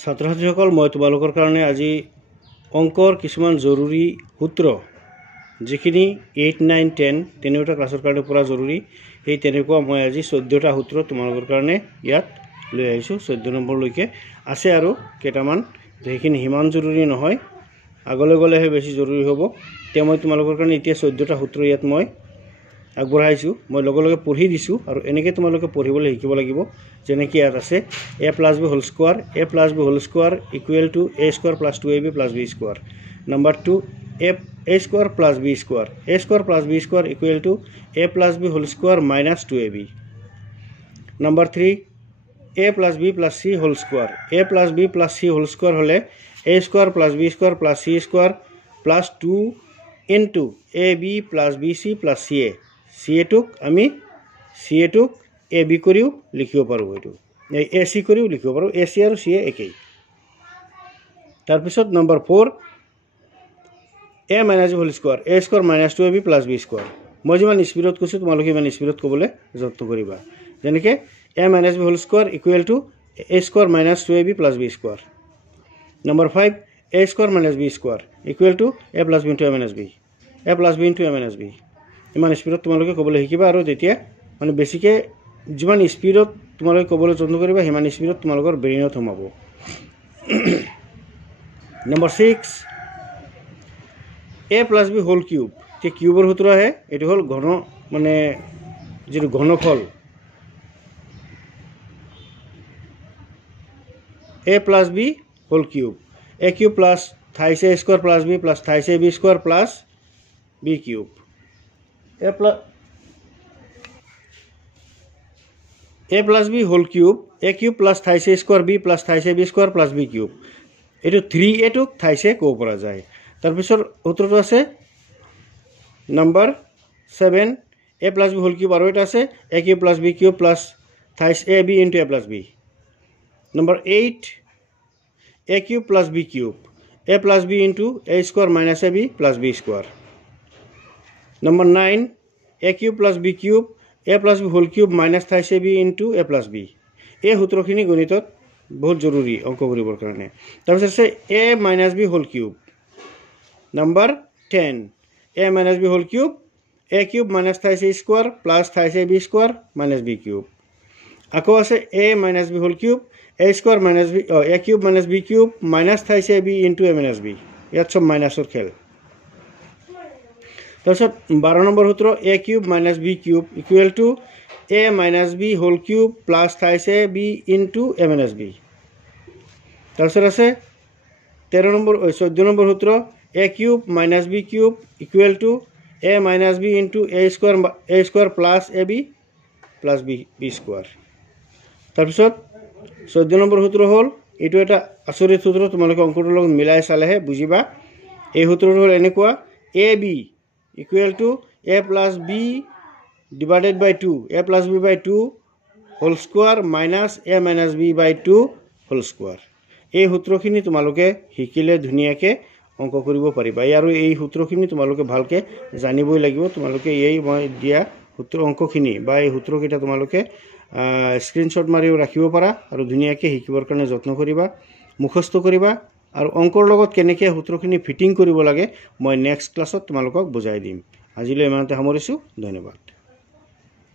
ছাত্ৰ-ছাত্ৰীসকল মই তোমালোকৰ কাৰণে আজি অংকৰ কিছুমান জৰুৰী সূত্ৰ যিখিনি 8 9 10 তিনিটা ক্লাছৰ কাৰণে পুৰা জৰুৰী এই তেনেকুৱা মই আজি 14টা সূত্ৰ তোমালোকৰ কাৰণে ইয়াত লৈ আহিছো 14 নম্বৰ লৈকে আছে আৰু কেইটামান যেখিনি হিমান জৰুৰী নহয় আগলৈ গলেহে বেছি জৰুৰী হ'ব তে মই তোমালোকৰ কাৰণে এতিয়া 14টা সূত্ৰ ইয়াত মই আগবঢ়াইছো মই লগে লগে পঢ়ি দিছো আৰু এনেকৈ তোমালোকে পঢ়িবলৈ শিকিব লাগিব যেনে কি ইয়াত আছে a + b whole square a + b whole square = a square + 2ab + b square number 2 a square + b square a square + b square = a + b whole square - 2ab number 3 a + b + c whole square a + b + c whole square হলে a square + b square + c square + 2 into ab + bc + ca ca টুক আমি ca টুক ab কৰিও লিখিব পাৰো এটো এই ac কৰিও লিখিব পাৰো ac আৰু ca একেই তাৰ পিছত number 4 a - b whole square a square - 2ab + b square মই যিমান স্পিডত কৈছো তোমালোকে ইমান স্পিডত ক'বলৈ যত্ন কৰিবা যেনেকৈ a - b whole square = a square - 2ab + b square number 5 a square - b square = a + b * a - b a + b * a - b ইমান স্পিডত তোমালোকে ক'বলৈ শিকিবা আৰু তেতিয়া মানে বেছিকৈ যিমান স্পিডত তোমালোকে ক'বলৈ যত্ন কৰিবা হিমান স্পিডত তোমালোকৰ ব্ৰেইনত সোমাব number 6 a + b whole cube তে কিউবৰ সূত্ৰ আহে এটো হল ঘন মানে যেটো ঘনফল a + b whole cube a cube plus thrice a square + b plus thrice b square plus b cube a + b whole cube a cube plus thrice square b plus thrice b square plus b cube এটো 3a টুক থাইছে কো পৰা যায় তাৰ পিছৰ সূত্ৰটো আছে number 7 a + b whole cube আৰু এটা আছে a cube plus b cube plus thrice ab * a + b number 8 a cube plus b cube a + b * a square - ab + b square number 9 a cube plus b cube a + b whole cube - thrice b * a + b এই সূত্ৰখিনি গণিতত বহুত জৰুৰী অংক কৰিবৰ কাৰণে তাৰপিছত আছে a - b whole cube number 10 a - b whole cube a cube - thrice square plus thrice b square - b cube আকৌ আছে a - b whole cube a square - b a cube - b cube - thrice b * a - b ইয়াত সব মাইনাসৰ খেল তাৰপিছত 12 number সূত্ৰ a cube - b cube = a - b whole cube plus thrice b * a - b তাৰপিছত আছে 13 number 14 number সূত্ৰ a cube - b cube = a - b * a square plus ab plus b square তাৰপিছত 14 number সূত্ৰ হল এটো এটা আচৰিত সূত্ৰ তোমালোকে অংকটোৰ লগত মিলাই চালেহে বুজিবা এই সূত্ৰটো হল এনেকুৱা ab = a + b / 2 a + b / 2 whole square - a - b / 2 whole square এই সূত্ৰখিনি তোমালোকে শিকিলে ধুনিয়াকে অংক কৰিব পাৰিবা আৰু এই সূত্ৰখিনি তোমালোকে ভালকে জানিবই লাগিব তোমালোকে এই মই দিয়া সূত্ৰ অংকখিনি বা এই সূত্ৰকেইটা তোমালোকে স্ক্ৰিনশ্বট মাৰিও ৰাখিব পাৰা আৰু ধুনিয়াকে শিকিবৰ কাৰণে যত্ন কৰিবা মুখস্থ কৰিবা আৰু অংকৰ লগত কেনেকৈ সূত্ৰখিনি ফিটিং কৰিব লাগে মই নেক্সট ক্লাছত তোমালোকক বুজাই দিম আজিলৈ ইমানতে সামৰিছো ধন্যবাদ